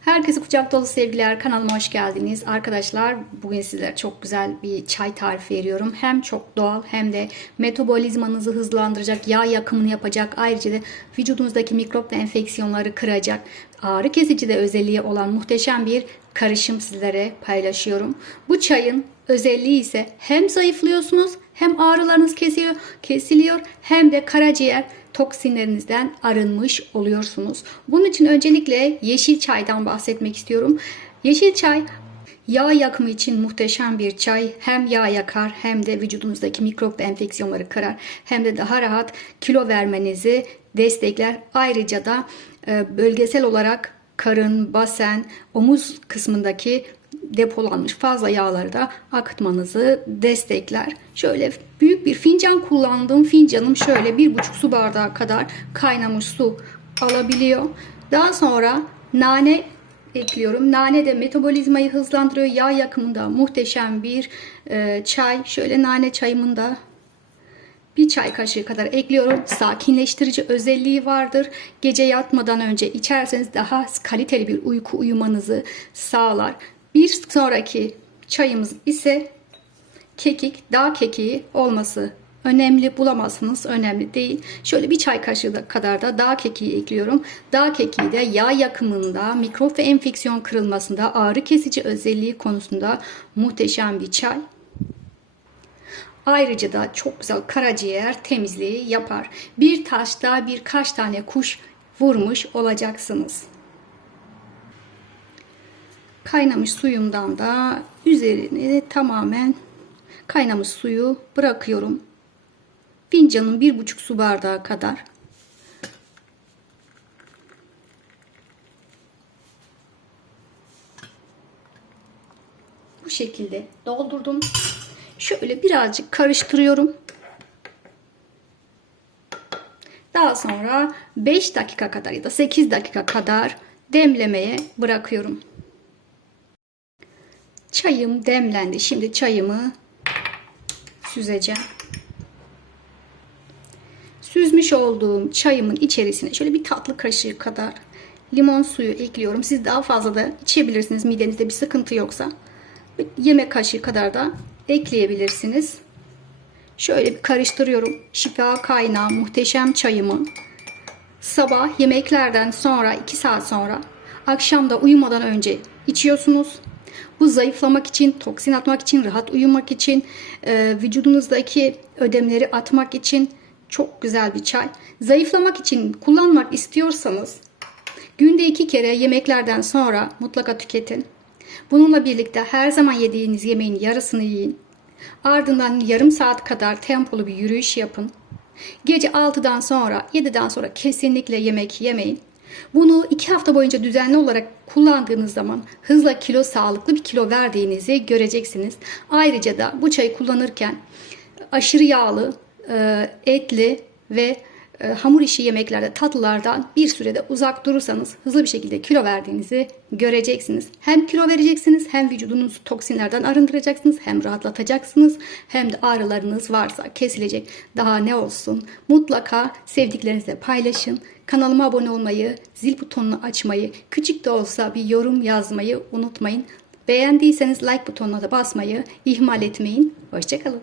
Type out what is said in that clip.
Herkese kucak dolu sevgiler. Kanalıma hoş geldiniz. Arkadaşlar bugün sizlere çok güzel bir çay tarifi veriyorum. Hem çok doğal hem de metabolizmanızı hızlandıracak, yağ yakımını yapacak. Ayrıca da vücudunuzdaki mikrop ve enfeksiyonları kıracak. Ağrı kesici de özelliği olan muhteşem bir karışım sizlere paylaşıyorum. Bu çayın özelliği ise hem zayıflıyorsunuz hem ağrılarınız kesiyor, kesiliyor hem de karaciğer toksinlerinizden arınmış oluyorsunuz. Bunun için öncelikle yeşil çaydan bahsetmek istiyorum. Yeşil çay yağ yakımı için muhteşem bir çay. Hem yağ yakar hem de vücudunuzdaki mikrop ve enfeksiyonları kırar. Hem de daha rahat kilo vermenizi destekler. Ayrıca da e, bölgesel olarak karın, basen, omuz kısmındaki depolanmış fazla yağları da akıtmanızı destekler. Şöyle büyük bir fincan kullandığım fincanım şöyle bir buçuk su bardağı kadar kaynamış su alabiliyor. Daha sonra nane ekliyorum. Nane de metabolizmayı hızlandırıyor. Yağ yakımında muhteşem bir e, çay. Şöyle nane çayımın da bir çay kaşığı kadar ekliyorum. Sakinleştirici özelliği vardır. Gece yatmadan önce içerseniz daha kaliteli bir uyku uyumanızı sağlar. Bir sonraki çayımız ise kekik, dağ kekiği olması önemli. Bulamazsınız önemli değil. Şöyle bir çay kaşığı kadar da dağ kekiği ekliyorum. Dağ kekiği de yağ yakımında, mikrop ve enfeksiyon kırılmasında, ağrı kesici özelliği konusunda muhteşem bir çay. Ayrıca da çok güzel karaciğer temizliği yapar. Bir taşta birkaç tane kuş vurmuş olacaksınız. Kaynamış suyumdan da üzerine tamamen kaynamış suyu bırakıyorum. Fincanın bir buçuk su bardağı kadar. Bu şekilde doldurdum. Şöyle birazcık karıştırıyorum. Daha sonra 5 dakika kadar ya da 8 dakika kadar demlemeye bırakıyorum. Çayım demlendi. Şimdi çayımı süzeceğim. Süzmüş olduğum çayımın içerisine şöyle bir tatlı kaşığı kadar limon suyu ekliyorum. Siz daha fazla da içebilirsiniz midenizde bir sıkıntı yoksa. Yemek kaşığı kadar da ekleyebilirsiniz. Şöyle bir karıştırıyorum. Şifa kaynağı muhteşem çayımı sabah yemeklerden sonra 2 saat sonra akşam da uyumadan önce içiyorsunuz. Bu zayıflamak için, toksin atmak için, rahat uyumak için, e, vücudunuzdaki ödemleri atmak için çok güzel bir çay. Zayıflamak için kullanmak istiyorsanız günde iki kere yemeklerden sonra mutlaka tüketin. Bununla birlikte her zaman yediğiniz yemeğin yarısını yiyin. Ardından yarım saat kadar tempolu bir yürüyüş yapın. Gece 6'dan sonra 7'den sonra kesinlikle yemek yemeyin. Bunu 2 hafta boyunca düzenli olarak kullandığınız zaman hızla kilo sağlıklı bir kilo verdiğinizi göreceksiniz. Ayrıca da bu çayı kullanırken aşırı yağlı, e, etli ve hamur işi yemeklerde tatlılardan bir sürede uzak durursanız hızlı bir şekilde kilo verdiğinizi göreceksiniz. Hem kilo vereceksiniz hem vücudunuzu toksinlerden arındıracaksınız hem rahatlatacaksınız hem de ağrılarınız varsa kesilecek. Daha ne olsun mutlaka sevdiklerinizle paylaşın. Kanalıma abone olmayı, zil butonunu açmayı, küçük de olsa bir yorum yazmayı unutmayın. Beğendiyseniz like butonuna da basmayı ihmal etmeyin. Hoşçakalın.